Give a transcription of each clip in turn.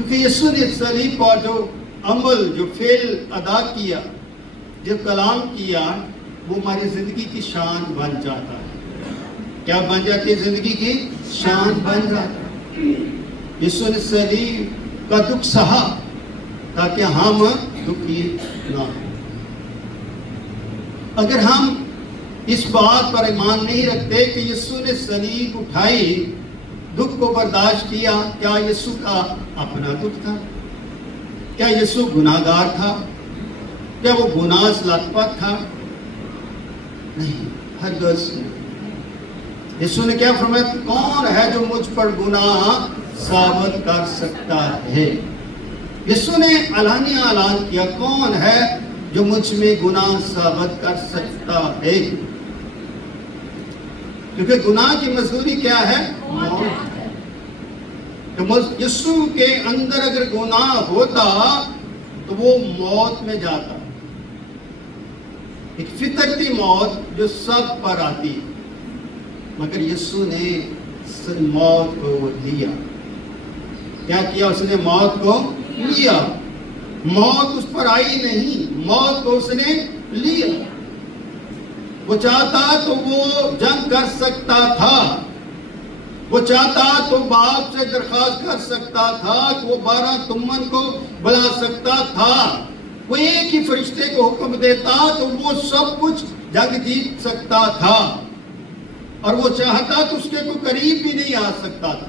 کیونکہ یسوع نے صلیب پر جو عمل، جو فعل ادا کیا، جو کلام کیا، وہ ہماری زندگی کی شان بن جاتا ہے. کیا بن جاتی ہے؟ زندگی کی شان بن جاتا ہے. یسوع نے صلیب کا دکھ سہا تاکہ ہم دکھی نہ ہوں. اگر ہم اس بات پر ایمان نہیں رکھتے کہ یسوع نے صلیب اٹھائی، دکھ کو برداشت کیا، کیا یسوع کا اپنا دکھ تھا؟ کیا یسوع گناہگار تھا؟ کیا وہ گناہ سے لت پت تھا؟ نہیں، ہرگز نہیں. یسوع نے کیا فرمایا؟ کون ہے جو مجھ پر گناہ ثابت کر سکتا ہے؟ یسوع نے علانیہ اعلان کیا، کون ہے جو مجھ میں گناہ ثابت کر سکتا ہے؟ کیونکہ گناہ کی مزدوری کیا ہے؟ موت. یسوع کے اندر اگر گناہ ہوتا تو وہ موت میں جاتا، ایک فطرتی موت جو سب پر آتی. مگر یسوع نے موت کو لیا. کیا کیا اس نے؟ موت کو لیا. موت اس پر آئی نہیں، موت کو اس نے لیا. وہ چاہتا تو وہ جنگ کر سکتا تھا، وہ چاہتا تو باپ سے درخواست کر سکتا تھا کہ وہ 12 تمن کو بلا سکتا تھا. وہ ایک ہی فرشتے کو حکم دیتا تو وہ سب کچھ جنگ جیت سکتا تھا. اور وہ چاہتا تو اس کے کوئی قریب بھی نہیں آ سکتا تھا،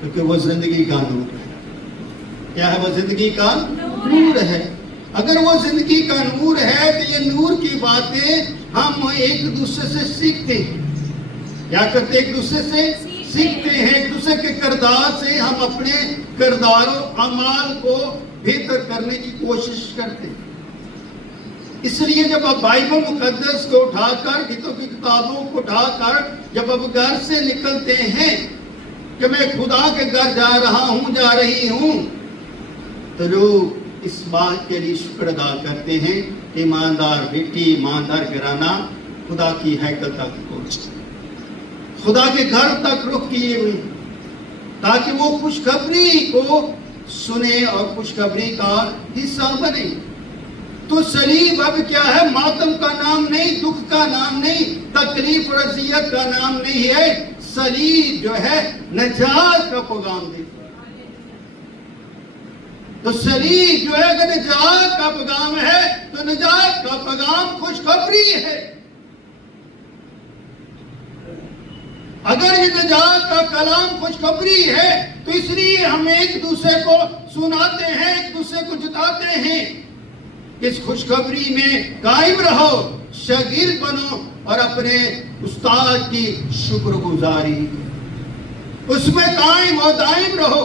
کیونکہ وہ زندگی کا نور ہے. کیا ہے؟ وہ زندگی کا نور ہے. اگر وہ زندگی کا نور ہے تو یہ نور کی باتیں ہم ایک دوسرے سے سیکھتے ہیں. کیا کرتے؟ ایک دوسرے سے سیکھتے ہیں. ایک دوسرے کے کردار سے ہم اپنے کردار و اعمال کو بہتر کرنے کی کوشش کرتے ہیں. اس لیے جب آپ بائبل مقدس کو اٹھا کر، گیتوں کی کتابوں کو اٹھا کر جب آپ گھر سے نکلتے ہیں کہ میں خدا کے گھر جا رہا ہوں، جا رہی ہوں، تو لوگ اس بات کے لیے شکر ادا کرتے ہیں کہ ایماندار بیٹی، ایماندار گھرانہ خدا کی ہیکل تک پہنچے، خدا کے گھر تک رخ کیے ہوئے، تاکہ وہ خوشخبری کو سنے اور خوشخبری کا حصہ بنے. تو صلیب اب کیا ہے؟ ماتم کا نام نہیں، دکھ کا نام نہیں، تکلیف اور اذیت کا نام نہیں ہے. صلیب جو ہے نجات کا پیغام دیتا ہے. تو صلیب جو ہے اگر نجات کا پیغام ہے تو نجات کا پیغام خوشخبری ہے. اگر یہ نجات کا کلام خوشخبری ہے تو اس لیے ہم ایک دوسرے کو سناتے ہیں، ایک دوسرے کو جتاتے ہیں. اس خوشخبری میں قائم رہو، شاگرد بنو اور اپنے استاد کی شکر گزاری اس میں قائم اور دائم رہو،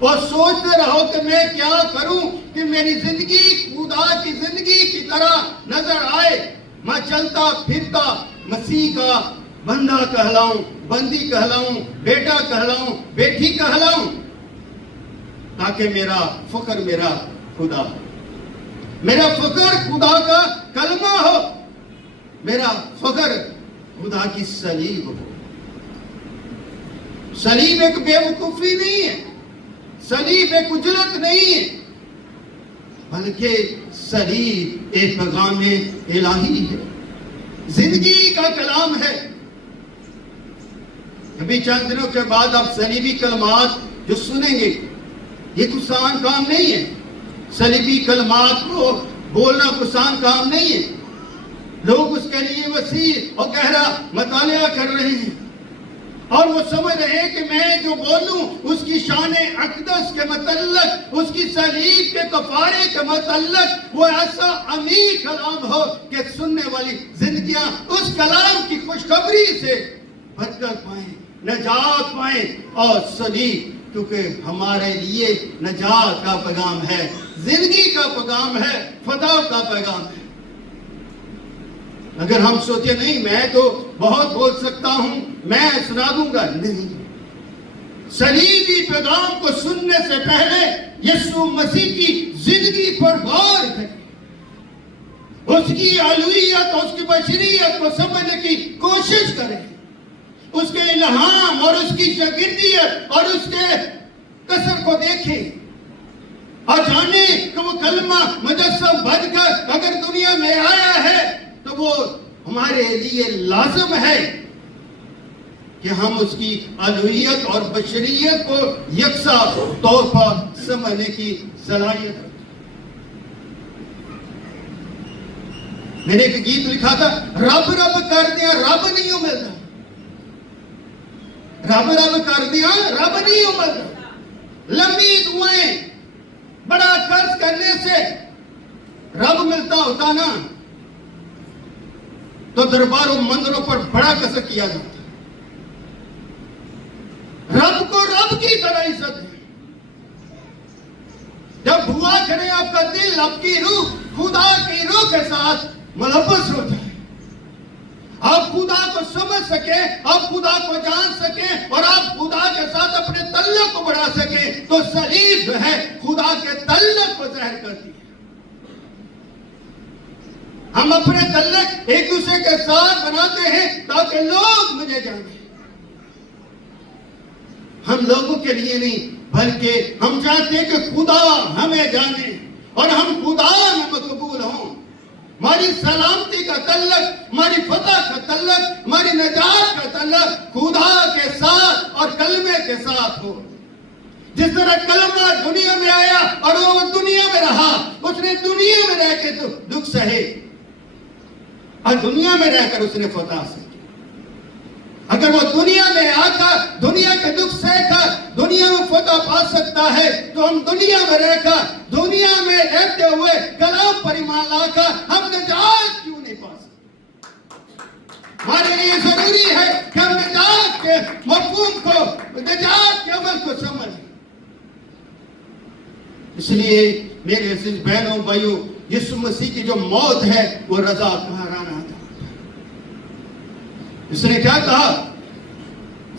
اور سوچتے رہو کہ میں کیا کروں کہ میری زندگی خدا کی زندگی کی طرح نظر آئے. میں چلتا پھرتا مسیح کا بندہ کہلاؤں، بندی کہلاؤں، بیٹا کہلاؤں، بیٹی کہلاؤں، تاکہ میرا فخر میرا خدا ہو، میرا فخر خدا کا کلمہ ہو، میرا فخر خدا کی صلیب ہو. صلیب ایک بے وقوفی نہیں ہے، صلیب ایک اجلت نہیں ہے، بلکہ صلیب ایک پیغام الہی ہے، زندگی کا کلام ہے. ابھی چند دنوں کے بعد آپ صلیبی کلمات جو سنیں گے، یہ کوئی آسان کام نہیں ہے. صلیبی کلمات کو بولنا کوئی آسان کام نہیں ہے. لوگ اس کے لیے وسیع اور گہرا مطالعہ کر رہے ہیں، اور وہ سمجھ رہے ہیں کہ میں جو بولوں اس کی شان اقدس کے متعلق، اس کی صلیب کے کفارے کے متعلق وہ ایسا امیر کلام ہو کہ سننے والی زندگیاں اس کلام کی خوشخبری سے برکت پائیں، نجات پائیں. اور صلیب کیونکہ ہمارے لیے نجات کا پیغام ہے، زندگی کا پیغام ہے، فتح کا پیغام ہے. اگر ہم سوچے نہیں میں تو بہت بول سکتا ہوں، میں سنا دوں گا، نہیں. صلیبی پیغام کو سننے سے پہلے یسوع مسیح کی زندگی پر غور کریں، اس کی الوہیت اور اس کی بشریت کو سمجھنے کی کوشش کریں. اس کے الہام اور اس کی شاگردیت اور اس کے کثر کو دیکھیں اور جانیں کہ وہ کلمہ مجسم بن کر اگر دنیا میں آیا ہے تو وہ ہمارے لیے لازم ہے کہ ہم اس کی الوہیت اور بشریت کو یکساں طور پر سمجھنے کی صلاحیت رکھیں۔ میں نے ایک گیت لکھا تھا، رب رب کر دیا رب نہیں ملتا، رب رب کر دیا رب نہیں ملتا۔ لمبی دعائیں بڑا قرض کرنے سے رب ملتا ہوتا نا تو درباروں مندروں پر بڑا قصر کیا جاتا۔ رب کو رب کی طرح عزت ہے۔ جب دعا کریں آپ کا دل آپ کی روح خدا کی روح کے ساتھ ملبس ہو جائے، آپ خدا کو سمجھ سکیں، آپ خدا کو جان سکیں اور آپ خدا کے ساتھ اپنے تعلق کو بڑھا سکیں، تو صلیب جو ہے خدا کے تعلق کو ظاہر کرتی ہے۔ ہم اپنے تعلق ایک دوسرے کے ساتھ بناتے ہیں تاکہ لوگ مجھے جانیں۔ ہم لوگوں کے لیے نہیں بلکہ ہم چاہتے ہیں کہ خدا ہمیں جانے اور ہم خدا میں مقبول ہوں۔ ہماری سلامتی کا تعلق، ہماری فتح کا تعلق، ہماری نجات کا تعلق خدا کے ساتھ اور کلمے کے ساتھ ہو۔ جس طرح کلمہ دنیا میں آیا اور وہ دنیا میں رہا، اس نے دنیا میں رہ کے دکھ سہے اور دنیا میں رہ کر اس نے فتح سہی۔ اگر وہ دنیا میں آ کر دنیا کے دکھ سہ کر دنیا میں فتح پا سکتا ہے تو ہم دنیا میں رہ کر دنیا میں رہتے ہوئے کلام پر ایمان لا کر ہم نجات کیوں نہیں پا سکتے؟ ہمارے لیے ضروری ہے کہ ہم نجات کے مفہوم کو، نجات کے عمل کو سمجھیں۔ اس لیے میرے عزیز بہنوں بھائیوں، یسوع مسیح کی جو موت ہے وہ رضا کارانہ تھا۔ اس نے کیا کہا؟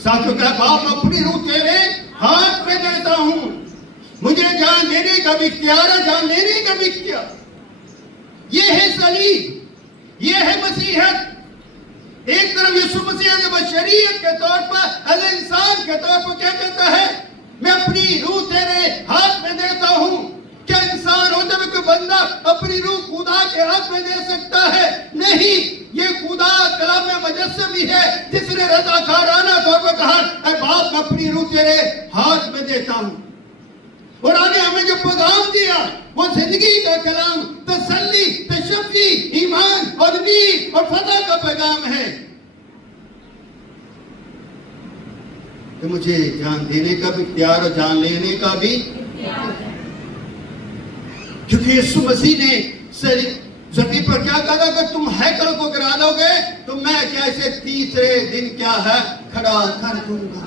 ساتھیوں کہا، باپ اپنی روح تیرے ہاتھ میں دیتا ہوں، مجھے جان دینے کا بھی اختیار ہے، جان لینے کا بھی اختیار۔ یہ ہے صلیب، یہ ہے مسیحیت۔ ایک طرف یسوع مسیح نے بشریت کے طور پر، از انسان کے طور پر کیا کہتا ہے؟ میں اپنی روح تیرے ہاتھ میں دیتا ہوں۔ کیا انسان ہوتے ہوئے کوئی بندہ اپنی روح خدا کے ہاتھ میں دے سکتا ہے؟ نہیں، یہ خدا کلام مجسم ہی ہے جس نے رضا کارانہ طور پر کہا، اے باپ میں اپنی روح تیرے ہاتھ میں دیتا ہوں۔ اور آگے ہمیں جو پیغام دیا وہ زندگی کا کلام، تسلی، تشفی، ایمان اور امید اور فتح کا پیغام ہے کہ مجھے جان دینے کا بھی اختیار اور جان لینے کا بھی اختیار ہے۔ کیونکہ یسوع مسیح نے زمین پر کیا کہا تھا کہ تم ہیکل کو گرا دو گے تو میں کیا اسے تیسرے دن کیا ہے کھڑا کر دوں گا۔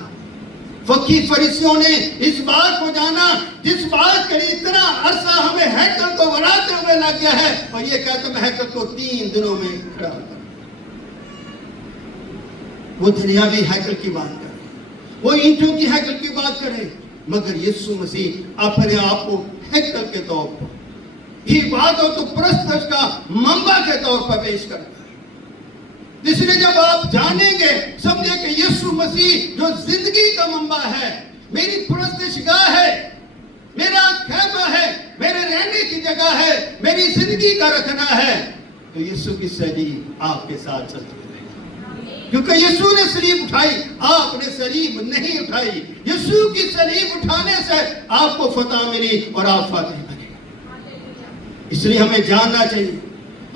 فقی فریسیوں نے اس بات کو جانا جس بات کے لیے اتنا عرصہ ہمیں ہیکل کو بناتے ہوئے لگ گیا ہے، اور یہ کہتا میں ہیکل کو 3 دنوں میں کھڑا کر۔ وہ دنیاوی ہیکل کی بات کرے، وہ اینٹوں کی ہیکل کی بات کرے، مگر یسوع مسیح اپنے آپ کو ہیکل کے طور پر، عبادت تو پرستش کا منبع کے طور پر پیش کرتا ہے۔ اس لیے جب آپ جانیں گے، سمجھے کہ یسوع مسیح جو زندگی کا منبع ہے، میری پرستش گاہ ہے، میرا خیمہ ہے، میرے رہنے کی جگہ ہے، میری زندگی کا رکھنا ہے، تو یسوع کی صلیب آپ کے ساتھ چلتی رہے گی۔ کیونکہ یسوع نے صلیب اٹھائی، آپ نے صلیب نہیں اٹھائی۔ یسوع کی صلیب اٹھانے سے آپ کو فتح ملی اور آپ فاتح بنے۔ اس لیے ہمیں جاننا چاہیے،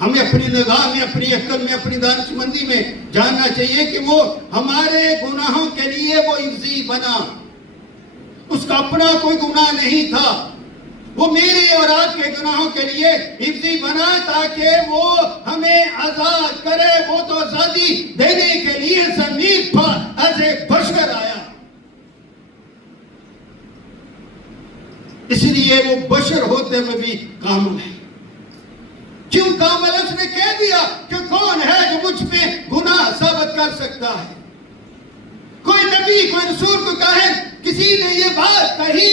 ہمیں اپنی نگاہ میں، اپنی عقل میں، اپنی دانش مندی میں جاننا چاہیے کہ وہ ہمارے گناہوں کے لیے وہ عوضی بنا۔ اس کا اپنا کوئی گناہ نہیں تھا، وہ میرے اور آپ کے گناہوں کے لیے عوضی بنا تاکہ وہ ہمیں آزاد کرے۔ وہ تو آزادی دینے کے لیے زمین پر ایز اے بشر آیا، اس لیے وہ بشر ہوتے ہوئے بھی کامل ہے۔ کیوں کامل ہے؟ اس نے کہہ دیا کہ کون ہے جو مجھ میں گناہ ثابت کر سکتا ہے؟ کوئی نبی، کوئی رسول کو کہے، کسی نے یہ بات کہی،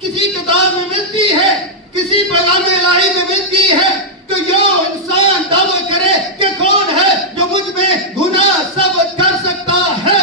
کسی کتاب میں ملتی ہے، کسی پیغام الہی میں ملتی ہے تو یہ انسان دعویٰ کرے کہ کون ہے جو مجھ میں گناہ ثابت کر سکتا ہے؟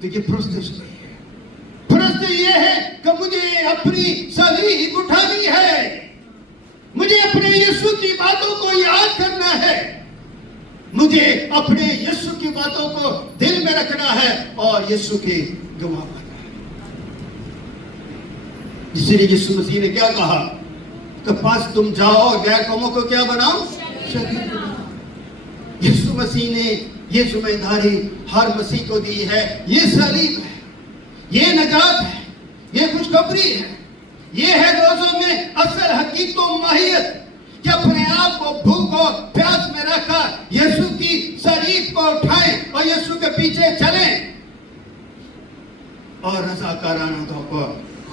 تو یہ پرستش نہیں ہے. پرست یہ ہے کہ مجھے اپنی صلیب اٹھانی ہے, مجھے اپنے یسوع کی باتوں کو یاد کرنا ہے, مجھے اپنے یسوع کی باتوں کو دل میں رکھنا ہے اور یسوع کی گواہ بننا ہے. اس لیے یسوع مسیح نے کیا کہا کہ پس تم جاؤ اور غیر قوموں کو کیا بناؤ, شاگرد بناؤ. یسوع مسیح نے یہ ذمہ داری ہر مسیح کو دی ہے. یہ صلیب ہے, یہ نجات ہے, یہ خوشخبری ہے, یہ ہے روزوں میں اصل حقیقت و ماہیت کہ اپنے آپ کو بھوک اور پیاس میں رکھ کر یسوع کی صلیب کو اٹھائیں اور یسوع کے پیچھے چلیں اور رضاکارانہ طور پر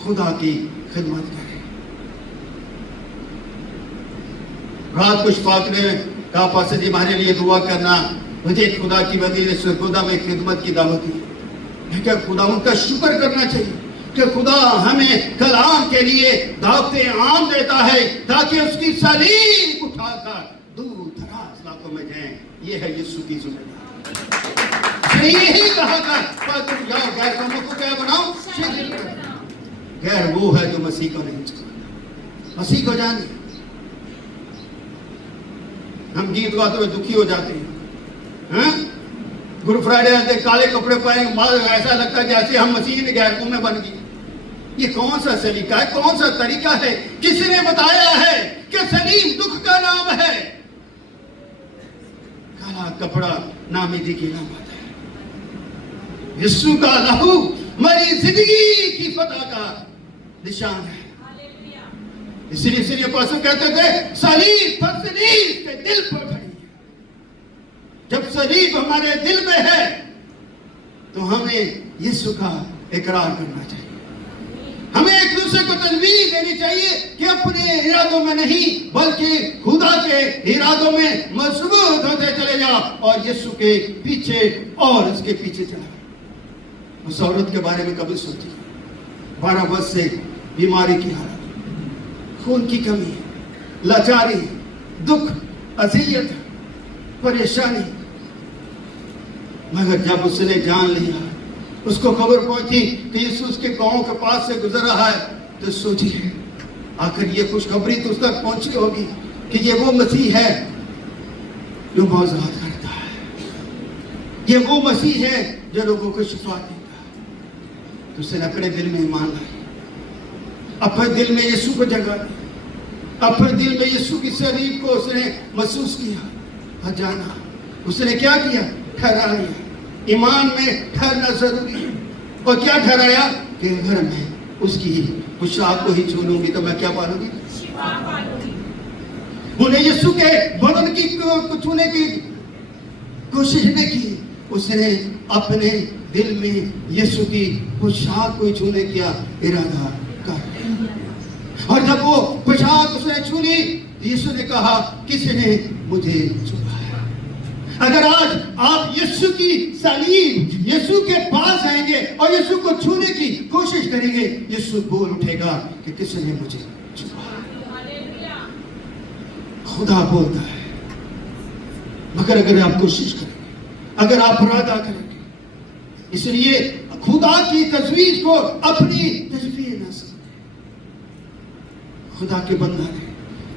خدا کی خدمت کریں. رات کو شفاعت نے کہا پاسر جی ہمارے لیے دعا کرنا, مجھے خدا کی بندی نے خدا میں خدمت کی دعوت دی. کہ خدا ان کا شکر کرنا چاہیے کہ خدا ہمیں کلام کے لیے دعوتیں عام دیتا ہے تاکہ اس کی صلیب اٹھا کر دور دراز علاقوں میں جائیں. یہ ہے یسوع کی ذمہ داری. یہی کہا تھا تم جاؤ غیر قوموں کو کیا بناؤ, شاگرد بناؤ. غیر وہ ہے جو مسیح کو نہیں جانتا, مسیح کو جانے. ہم گیت گاتے ہوئے دکھی ہو جاتے ہیں. گڈ فرائیڈے آتے کالے کپڑے پہنے, ایسا لگتا ہے جیسے ہم مسیح نے غیر قوم میں بن گئے. یہ کون سا سلیقہ ہے, کون سا طریقہ ہے؟ کسی نے بتایا ہے کہ صلیب دکھ کا نام ہے, کالا کپڑا نامیدی کی علامت ہے. یسوع کا لہو میری زندگی کی فتح کا نشان ہے. اس لیے پاسو کہتے تھے صلیب پر صلیب کے دل پر کھڑی ہے. جب صلیب ہمارے دل میں ہے تو ہمیں یسوع کا اقرار کرنا چاہیے. ہمیں ایک دوسرے کو تجویز دینی چاہیے کہ اپنے ارادوں میں نہیں بلکہ خدا کے ارادوں میں مضبوط ہوتے چلے جاؤ اور یسوع کے پیچھے اور اس کے پیچھے چلا. اس عورت کے بارے میں کبھی سوچی, 12 برس سے بیماری کی حالت, خون کی کمی, لاچاری, دکھ, اذیت, پریشانی, مگر جب اس نے جان لیا, اس کو خبر پہنچی کہ یسوع اس کے گاؤں کے پاس سے گزر رہا ہے, تو سوچی آخر یہ خوشخبری تو اس تک پہنچی ہوگی کہ یہ وہ مسیح ہے جو معجزات کرتا ہے, یہ وہ مسیح ہے جو لوگوں کو شفا دیتا ہے. تو اس نے اپنے دل میں ایمان لائی, اپنے دل میں یسوع کو جگہ دی, اپنے دل میں یسوع کی صلیب کو اس نے محسوس کیا اور جانا. اس نے کیا کیا؟ ٹھہرا لیا. ایمان میں ٹھہرنا ضروری ہے. اور کیا ٹھہرایا کہ اگر میں اس کی پوشاک کو ہی چھو لوں گی تو میں کیا پالوں گی؟ شفا پالوں گی. انہیں یسوع کے بدن کی چھونے کی کوشش نے کی, اس نے اپنے دل میں یسوع کی پوشاک کو چھونے کا ارادہ کر. اور جب وہ پوشاک اس نے چھولی, یسوع نے کہا کسی نے مجھے چھوا ہے. اگر آج آپ یسوع کی صلیب, یسوع کے پاس آئیں گے اور یسوع کو چھونے کی کوشش کریں گے, یسوع بول اٹھے گا کہ کسی نے مجھے چھوا. خدا بولتا ہے, مگر اگر آپ کوشش کریں گے, اگر آپ ارادہ کریں گے. اس لیے خدا کی تجویز کو اپنی تجویز نہ سمجھیں. خدا کے بندہ نے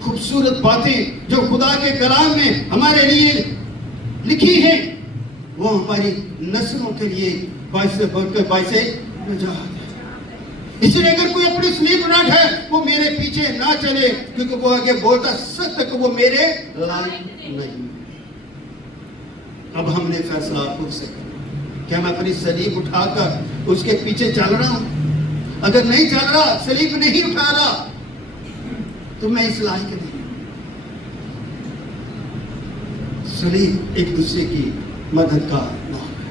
خوبصورت باتیں جو خدا کے کلام میں ہمارے لیے لکھی ہیں, وہ ہماری نسلوں کے لیے باعث برکت, باعث نجات ہے. اس لیے اگر کوئی اپنی صلیب نہ اٹھائے, وہ میرے پیچھے نہ چلے, کیونکہ وہ آگے بولتا سچ کہ وہ میرے لائق نہیں. اب ہم نے فیصلہ خود سے کرنا کہ ہم اپنی صلیب اٹھا کر اس کے پیچھے چل رہا ہوں. اگر نہیں چل رہا, صلیب نہیں اٹھا رہا, تو میں اس لائق نہیں. صلیب ایک دوسرے کی مدد کا نام ہے.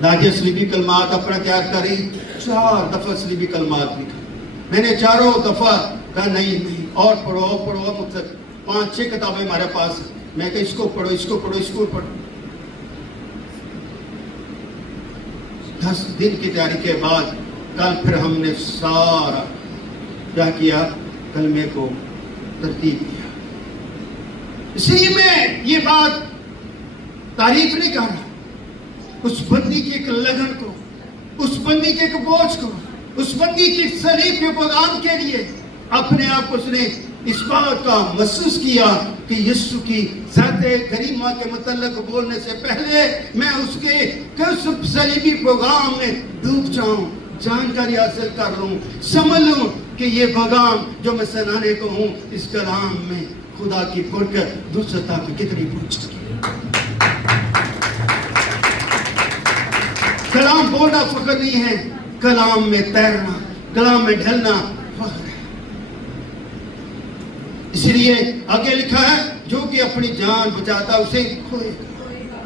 ناجیہ صلیبی کلمات اپنا تیار کری, 4 دفعہ صلیبی کلمات لکھا. میں نے چاروں دفعہ کہا نہیں اور پڑھو, مقصد 5-6 کتابیں ہمارے پاس ہیں. میں کہا اس کو پڑھو, اس کو پڑھو, اس کو پڑھو. 10 دن کی تیاری کے بعد کل پھر ہم نے سارا کیا کیا, کلمے کو ترتیب دیا. اس لیے میں یہ بات تعریف نہیں کر رہا, اس بندی کی ایک لگن کو، اس بندی کے ایک بوجھ کو، اس بندی کی صلیب کے پیغام کے لیے اپنے آپ کو اس نے اس بات کا محسوس کیا کہ یسوع کی ذات کریمہ کے متعلق بولنے سے پہلے میں اس کے صلیبی پیغام میں ڈوب جاؤں، جانکاری حاصل کر لوں، سمجھ لوں کہ یہ پیغام جو میں سنانے کو ہوں، اس کلام میں خدا کی برکت دوسرے تک کتنی پہنچ چکی ہے۔ کلام بولنا فخر نہیں ہے، کلام میں تیرنا، کلام میں ڈھلنا فخر ہے۔ اس لیے آگے لکھا ہے جو کہ اپنی جان بچاتا اسے کھوئے گا۔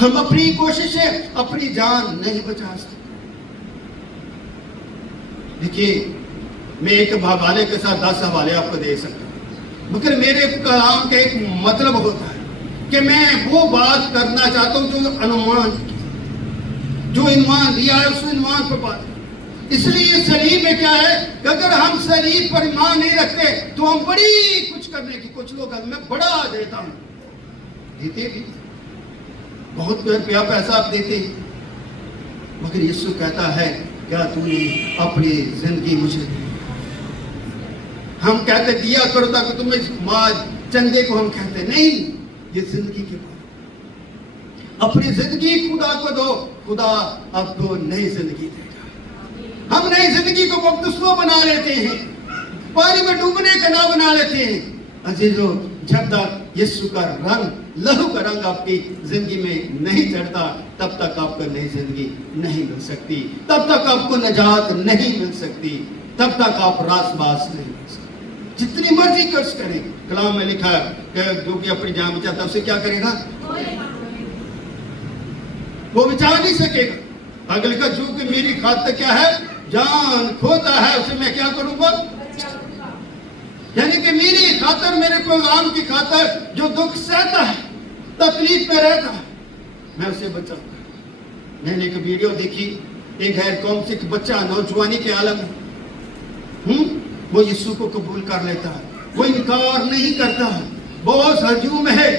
ہم اپنی کوشش سے اپنی جان نہیں بچا سکتے۔ دیکھیے میں ایک حوالے کے ساتھ 10 حوالے آپ کو دے سکتا ہوں، مگر میرے کلام کا ایک مطلب ہوتا ہے کہ میں وہ بات کرنا چاہتا ہوں جو عنوان دیا ہے اس عنوان پر بات۔ اس لیے صلیب میں کیا ہے کہ اگر ہم صلیب پر ایمان نہیں رکھتے تو ہم بڑی کچھ کرنے کی، کچھ لوگ میں بڑا دیتا ہوں، دیتے بھی بہت روپیہ پیسہ آپ دیتے ہیں، مگر یسوع کہتا ہے کیا تو نے اپنی زندگی مجھے دی؟ ہم کہتے دیا کرو تاکہ تمہیں چندے کو ہم کہتے نہیں، یہ زندگی کے بعد اپنی زندگی خدا کو دو، خدا آپ کو نئی زندگی دے گا۔ ہم نئی زندگی کو مقدسوں بنا لیتے ہیں، پانی میں ڈوبنے کا نہ بنا لیتے ہیں۔ عزیزو جب تک یسوع کا رنگ، لہو کا رنگ آپ کی زندگی میں نہیں چڑھتا تب تک آپ کو نئی زندگی نہیں مل سکتی، تب تک آپ کو نجات نہیں مل سکتی، تب تک آپ راس باس نہیں مل سکتے۔ جتنی مرضی قرض کریں، کلام میں لکھا ہے کہ جو کہ اپنی جان بچاتا اسے کیا کرے گا؟ وہ بچا نہیں سکے گا۔ اگلے کا جو کہ میری خاطر کیا ہے؟ جان کھوتا ہے اسے میں کیا کروں گا؟ یعنی کہ میری خاطر، میرے پیغام کی خاطر جو دکھ سہتا ہے، تکلیف میں رہتا ہے، میں اسے بچاؤں گا۔ میں نے ایک ویڈیو دیکھی، ایک غیر قوم سے ایک بچہ نوجوانی کے عالم میں وہ یسوع کو قبول کر لیتا ہے، وہ انکار نہیں کرتا ہے، بہت ہجوم ہے،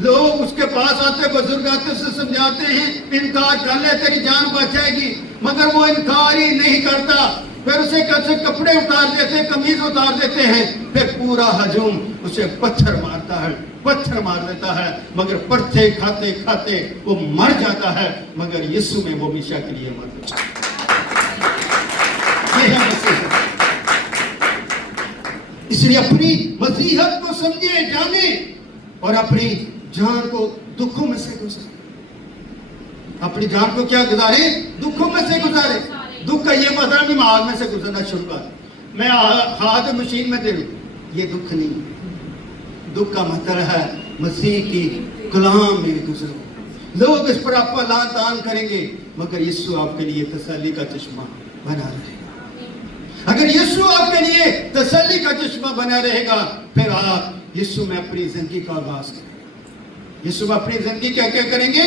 لوگ اس کے پاس آتے، بزرگ آتے، اسے سمجھاتے ہیں انکار کر لے تیری جان بچ جائے گی، مگر وہ انکار ہی نہیں کرتا۔ پھر اسے کپڑے اتار دیتے، قمیض اتار دیتے ہیں، پھر پورا ہجوم اسے پتھر مارتا ہے، پتھر مار دیتا ہے، مگر پرچے کھاتے کھاتے وہ مر جاتا ہے، مگر یسوع میں وہ ہمیشہ کے لیے مر جاتا ہے۔ یہ ہے مسیحیت۔ اس لیے اپنی مسیحیت کو سمجھے، جانے اور اپنی جان کو دکھوں میں سے گزارے۔ اپنی جان کو کیا گزارے؟ دکھوں میں سے گزارے۔ دکھ کا یہ مطلب نہیں میں آگ میں سے گزرنا شروع کر، میں ہاتھ مشین میں دے لوں، یہ دکھ نہیں۔ دکھ کا مطلب ہے مسیح کی کلام میں گزرو۔ لوگ اس پر آپ کو لعن طعن کریں گے، مگر یسوع آپ کے لیے تسلی کا چشمہ بنا رہے گا۔ اگر یسوع آپ کے لیے تسلی کا چشمہ بنا رہے گا، پھر آپ یسوع میں اپنی زندگی کا آغاز کریں گے۔ یسوع میں اپنی زندگی کیا کیا کریں گے؟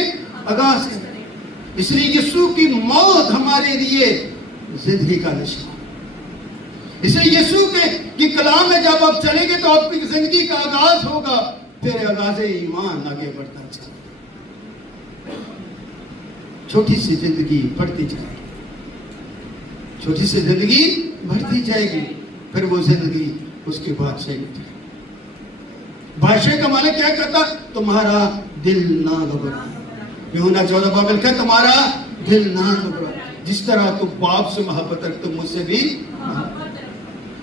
آغاز کریں گے۔ اس لیے یسوع کی موت ہمارے لیے زندگی کا نشان۔ اس لیے یسوع کے کلام میں جب آپ چلیں گے تو آپ کی زندگی کا آغاز ہوگا، پھر آغاز ایمان آگے بڑھتا چلے۔ چھوٹی سی زندگی بڑھتی جائے گی، چھوٹی سی زندگی بڑھتی جائے گی، پھر وہ زندگی اس کے بادشاہ میں جائے گی۔ بادشاہ کا مالک کیا کرتا؟ تمہارا دل نہ گھبرائے۔ یوحنا 14 باب لکھا ہے تمہارا دل نہ گھبرائے، جس طرح تم باپ سے محبت رکھتے مجھ سے بھی۔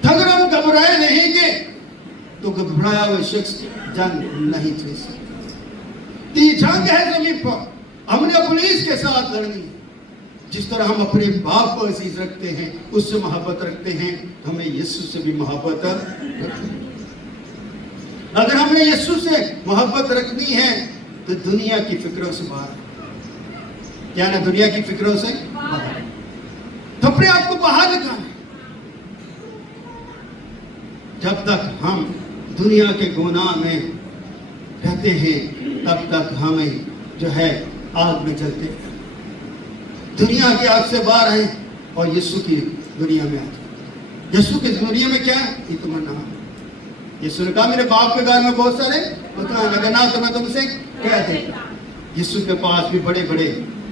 اگر ہم گھبرائے رہیں گے تو گھبرایا ہوئے شخص جنگ نہیں جیت سکتا۔ یہ جنگ ہے زمین پر، ہم نے پولیس کے ساتھ لڑنی ہے۔ جس طرح ہم اپنے باپ کو عزیز رکھتے ہیں، اس سے محبت رکھتے ہیں، ہمیں یسوع سے بھی محبت رکھنی ہے۔ اگر ہم نے یسوع سے محبت رکھنی ہے تو دنیا کی فکروں سے باہر، کیا نا دنیا کی فکروں سے باہر، تو اپنے آپ کو باہر نکالیں۔ جب تک ہم دنیا کے گناہ میں رہتے ہیں تب تک ہمیں جو ہے آگ میں جلتے ہیں۔ دنیا کی آگ سے باہر ہیں اور یسوع کی دنیا میں آتے ہیں۔ یسوع کی دنیا میں کیا ہے؟ اطمینان۔ یسوع نے کہا میرے باپ کے گھر میں بہت سارے مکان، اگر نہ تو میں تم سے کہہ دیتا۔ یسوع کے پاس بھی بڑے بڑے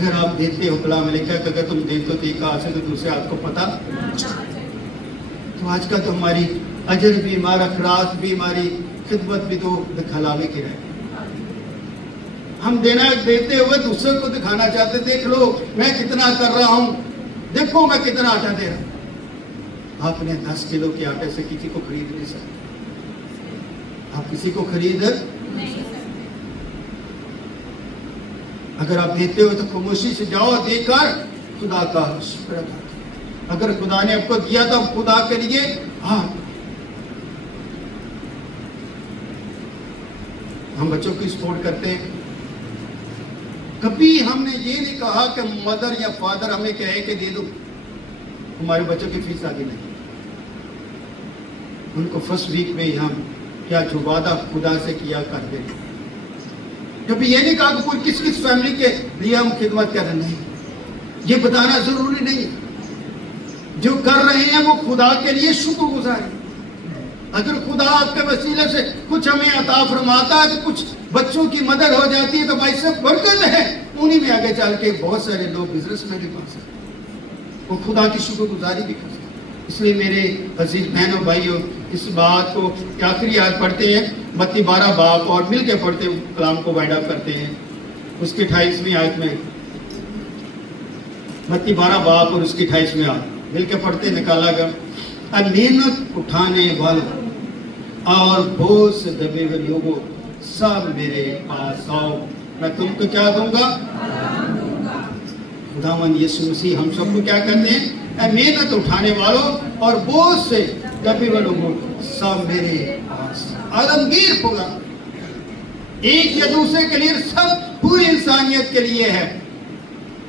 اگر آپ دیتے ہو کلام میں لکھا کہ اگر تم دیتے ہو تو ایک ہاتھ سے تو دوسرے ہاتھ کو پتہ. تو آج کا تو ہماری اجر بھی، ہمارا خراج بھی، ہماری خدمت بھی تو دکھلاوے کی رہے. ہم دیتے ہوئے دوسرے کو دکھانا چاہتے، دیکھ لو میں کتنا کر رہا ہوں، دیکھو میں کتنا آٹا دے رہا ہوں. آپ نے 10 کلو کے آٹے سے کسی کو خرید نہیں سکتے. آپ کسی کو خرید نہیں سکتے. اگر آپ دیتے ہو تو خاموشی سے جاؤ، دے کر خدا کا شکر ادا کرو. اگر خدا نے آپ کو دیا تو خدا کے لیے ہم بچوں کی سپورٹ کرتے ہیں. کبھی ہم نے یہ نہیں کہا کہ مدر یا فادر ہمیں کہے کہ دے دو ہمارے بچوں کی فیس آگے نہیں. ان کو فرسٹ ویک میں ہی ہم کیا جو وعدہ خدا سے کیا کر دیں. کبھی یہ نہیں کہا کہ کوئی کس فیملی کے لیے ہم خدمت کر رہے ہیں. یہ بتانا ضروری نہیں ہے. جو کر رہے ہیں وہ خدا کے لیے شکر گزار ہے. اگر خدا آپ کے وسیلے سے کچھ ہمیں عطا فرماتا ہے تو کچھ بچوں کی مدد ہو جاتی ہے تو بھائی سے برکت ہے. انہی میں آگے چل کے بہت سارے لوگ بزنس میں بھی پا سکتے ہیں، وہ خدا کی شکر گزاری بھی کر سکتے ہیں. اس لیے میرے عزیز بہنوں بھائیوں، اس بات کو آخری آیت پڑھتے ہیں متی 12 باب اور مل کے پڑھتے ہیں، کلام کو وائنڈ اپ کرتے ہیں. اس کی 28ویں آیت میں متی 12 باب اور اس کی 28ویں آیت مل کے پڑھتے نکالا گیا. محنت اٹھانے والوں اور بوجھ سے دبے ہوئے لوگوں سب میرے پاس آؤ، میں تم کو کیا دوں گا؟ خداوند یسوع مسیح ہم سب کو کیا کہتے ہیں؟ اے محنت اٹھانے والوں اور بوجھ سے دبے ہوئے لوگوں سب میرے پاس. عالمگیر ہوگا ایک یا دوسرے کے لیے، سب پوری انسانیت کے لیے ہے.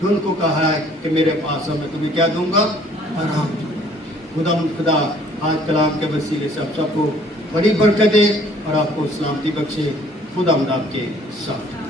ان کو کہا ہے کہ میرے پاس آؤ، میں تمہیں کیا دوں گا؟ آرام. خدا آج کلام کے وسیلے سے آپ سب کو بڑی برکت دے اور آپ کو سلامتی بخشے. خدا آپ کے ساتھ.